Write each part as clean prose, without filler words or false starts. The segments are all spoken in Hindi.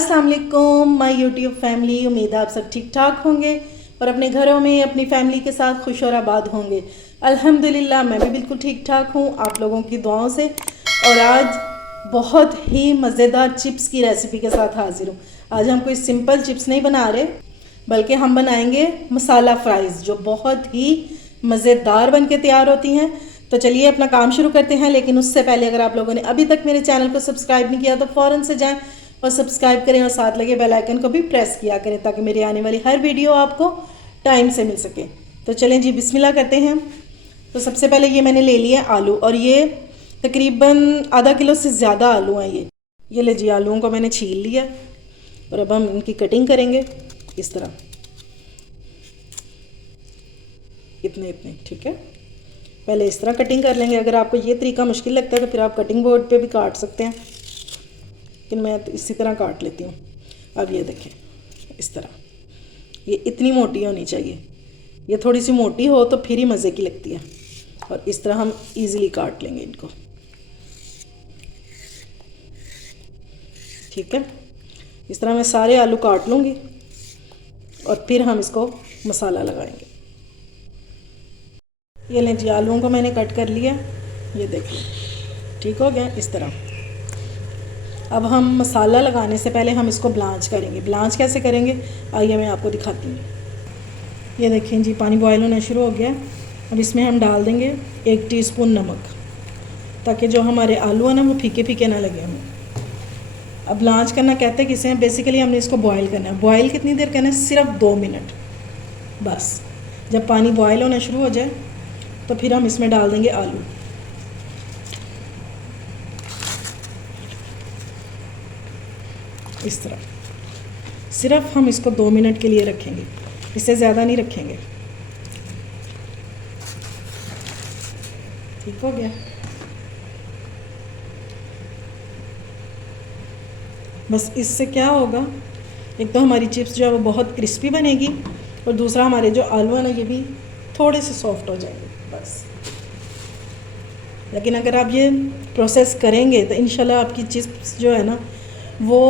अस्सलाम वालेकुम माय यूट्यूब फैमिली। उम्मीद है आप सब ठीक ठाक होंगे और अपने घरों में अपनी फैमिली के साथ खुश और आबाद होंगे। अल्हम्दुलिल्लाह मैं भी बिल्कुल ठीक ठाक हूँ आप लोगों की दुआओं से। और आज बहुत ही मज़ेदार चिप्स की रेसिपी के साथ हाजिर हूँ। आज हम कोई सिंपल चिप्स नहीं बना रहे, बल्कि हम बनाएंगे मसाला फ्राइज़, जो बहुत ही मज़ेदार बन के तैयार होती हैं। तो चलिए अपना काम शुरू करते हैं। लेकिन उससे पहले अगर आप लोगों ने अभी तक मेरे चैनल को सब्सक्राइब नहीं किया तो फ़ौरन से जाएं और सब्सक्राइब करें और साथ लगे बेल आइकन को भी प्रेस किया करें, ताकि मेरी आने वाली हर वीडियो आपको टाइम से मिल सके। तो चलें जी, बिस्मिल्लाह करते हैं। तो सबसे पहले ये मैंने ले लिए आलू, और ये तकरीबन आधा किलो से ज़्यादा आलू हैं। ये ले जी, आलूओं को मैंने छील लिया और अब हम इनकी कटिंग करेंगे इस तरह, इतने इतने, ठीक है। पहले इस तरह कटिंग कर लेंगे। अगर आपको ये तरीका मुश्किल लगता है तो फिर आप कटिंग बोर्ड पे भी काट सकते हैं, लेकिन मैं तो इसी तरह काट लेती हूँ। अब ये देखें, इस तरह, ये इतनी मोटी होनी चाहिए। ये थोड़ी सी मोटी हो तो फिर ही मज़े की लगती है। और इस तरह हम इजीली काट लेंगे इनको, ठीक है। इस तरह मैं सारे आलू काट लूँगी और फिर हम इसको मसाला लगाएंगे। ये लें जी, आलूओं को मैंने कट कर लिया, ये देखिए ठीक हो गया इस तरह। अब हम मसाला लगाने से पहले हम इसको ब्लांच करेंगे। ब्लांच कैसे करेंगे आइए मैं आपको दिखाती हूँ। ये देखें जी, पानी बॉयल होना शुरू हो गया। अब इसमें हम डाल देंगे 1 टीस्पून नमक, ताकि जो हमारे आलू हैं ना वो फीके फीके ना लगे हमें। अब ब्लांच करना कहते किसे हैं, बेसिकली हमने इसको बॉयल करना है। बॉयल कितनी देर करना है? सिर्फ 2 मिनट बस। जब पानी बॉयल होना शुरू हो जाए तो फिर हम इसमें डाल देंगे आलू। इस तरह सिर्फ हम इसको 2 मिनट के लिए रखेंगे, इससे ज़्यादा नहीं रखेंगे। ठीक हो गया। बस इससे क्या होगा, एक तो हमारी चिप्स जो है वो बहुत क्रिस्पी बनेगी और दूसरा हमारे जो आलू हैं ना ये भी थोड़े से सॉफ्ट हो जाएंगे बस। लेकिन अगर आप ये प्रोसेस करेंगे तो इंशाल्लाह आपकी चिप्स जो है ना वो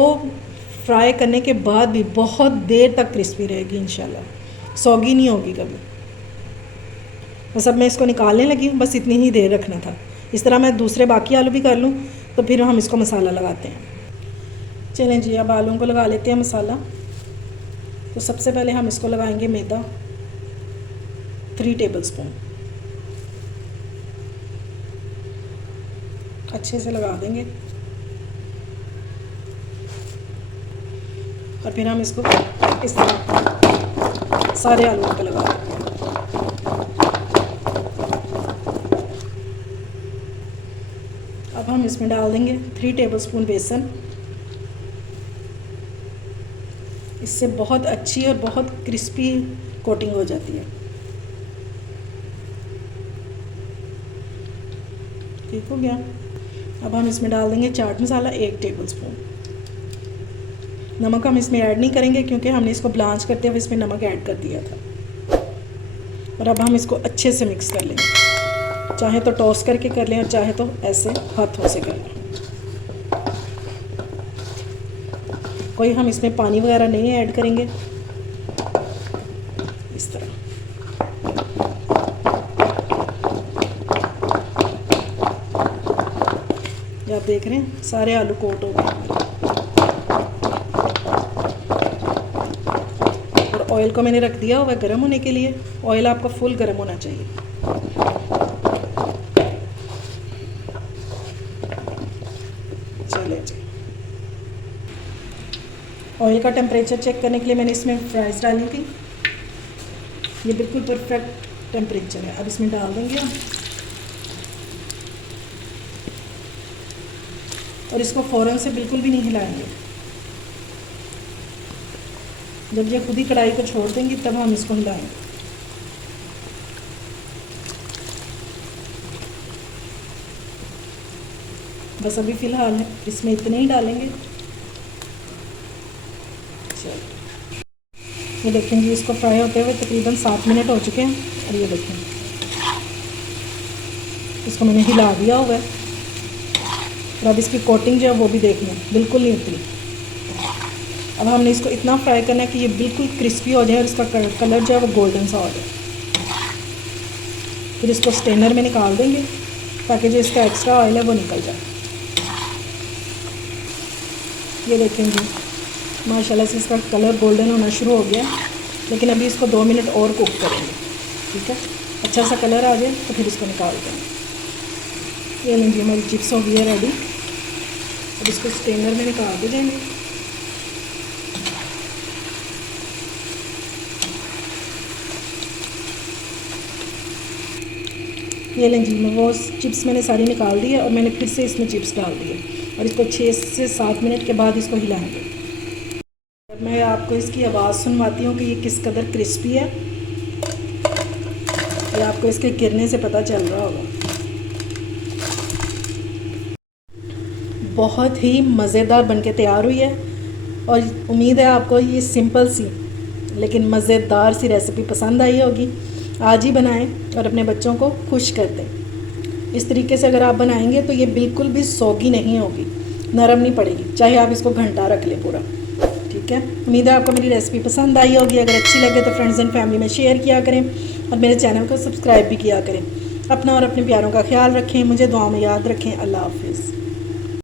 फ्राई करने के बाद भी बहुत देर तक क्रिस्पी रहेगी इंशाल्लाह, सौगी नहीं होगी कभी। बस अब मैं इसको निकालने लगी हूँ, बस इतनी ही देर रखना था। इस तरह मैं दूसरे बाकी आलू भी कर लूँ तो फिर हम इसको मसाला लगाते हैं। चलें जी, अब आलूओं को लगा लेते हैं मसाला। तो सबसे पहले हम इसको लगाएंगे मैदा, 3 टेबलस्पून अच्छे से लगा देंगे। और फिर हम इसको इस तरह सारे आलूओं पे लगा देंगे। अब हम इसमें डाल देंगे 3 टेबलस्पून बेसन। इससे बहुत अच्छी और बहुत क्रिस्पी कोटिंग हो जाती है। ठीक हो गया। अब हम इसमें डाल देंगे चाट मसाला 1 टेबलस्पून। नमक हम इसमें ऐड नहीं करेंगे क्योंकि हमने इसको ब्लांच करते हुए इसमें नमक ऐड कर दिया था। और अब हम इसको अच्छे से मिक्स कर लेंगे, चाहे तो टॉस करके कर लें और चाहे तो ऐसे हाथों से कर लें। कोई हम इसमें पानी वगैरह नहीं ऐड करेंगे। इस तरह ये आप देख रहे हैं सारे आलू कोट हो गए। और ऑयल को मैंने रख दिया हुआ गर्म होने के लिए। ऑयल आपका फुल गर्म होना चाहिए। चलिए जी, ऑयल का टेम्परेचर चेक करने के लिए मैंने इसमें फ्राइज़ डाली थी। ये बिल्कुल परफेक्ट टेम्परेचर है। अब इसमें डाल देंगे हम और इसको फ़ौरन से बिल्कुल भी नहीं हिलाएंगे। जब ये खुद ही कढ़ाई को छोड़ देंगी तब हम इसको हिलाएंगे। बस अभी फ़िलहाल है इसमें इतने ही डालेंगे। चलिए, ये देखें जी, इसको फ्राई होते हुए तकरीबन 7 मिनट हो चुके हैं। और ये देखें, इसको मैंने हिला दिया हुआ है। और अब इसकी कोटिंग जो है वो भी देख लें, बिल्कुल नहीं उतरी। अब हमने इसको इतना फ्राई करना है कि ये बिल्कुल क्रिस्पी हो जाए और इसका कलर जो है वो गोल्डन सा हो जाए। फिर इसको स्ट्रेनर में निकाल देंगे ताकि जो इसका एक्स्ट्रा ऑयल है वो निकल जाए। ये देखें जी, माशाल्लाह से इसका कलर गोल्डन होना शुरू हो गया, लेकिन अभी इसको 2 मिनट और कुक करेंगे। ठीक है, अच्छा सा कलर आ जाए तो फिर इसको निकाल देंगे। ये लीजिए हमारी चिप्स हो गई है रेडी। अब इसको स्ट्रेनर में निकाल दे जाएंगे। ये लें जी, मैं वो चिप्स मैंने सारी निकाल दी है और मैंने फिर से इसमें चिप्स डाल दिए और इसको 6 से 7 मिनट के बाद इसको हिलाएंगे। मैं आपको इसकी आवाज़ सुनवाती हूँ कि ये किस कदर क्रिस्पी है। ये आपको इसके गिरने से पता चल रहा होगा। बहुत ही मज़ेदार बनके तैयार हुई है और उम्मीद है आपको ये सिंपल सी लेकिन मज़ेदार सी रेसिपी पसंद आई होगी। आज ही बनाएं और अपने बच्चों को खुश कर दें। इस तरीके से अगर आप बनाएंगे तो ये बिल्कुल भी सौगी नहीं होगी, नरम नहीं पड़ेगी, चाहे आप इसको घंटा रख लें पूरा। ठीक है, उम्मीद है आपको मेरी रेसिपी पसंद आई होगी। अगर अच्छी लगे तो फ्रेंड्स एंड फैमिली में शेयर किया करें और मेरे चैनल को सब्सक्राइब भी किया करें। अपना और अपने प्यारों का ख्याल रखें, मुझे दुआ में याद रखें। अल्लाह हाफिज़।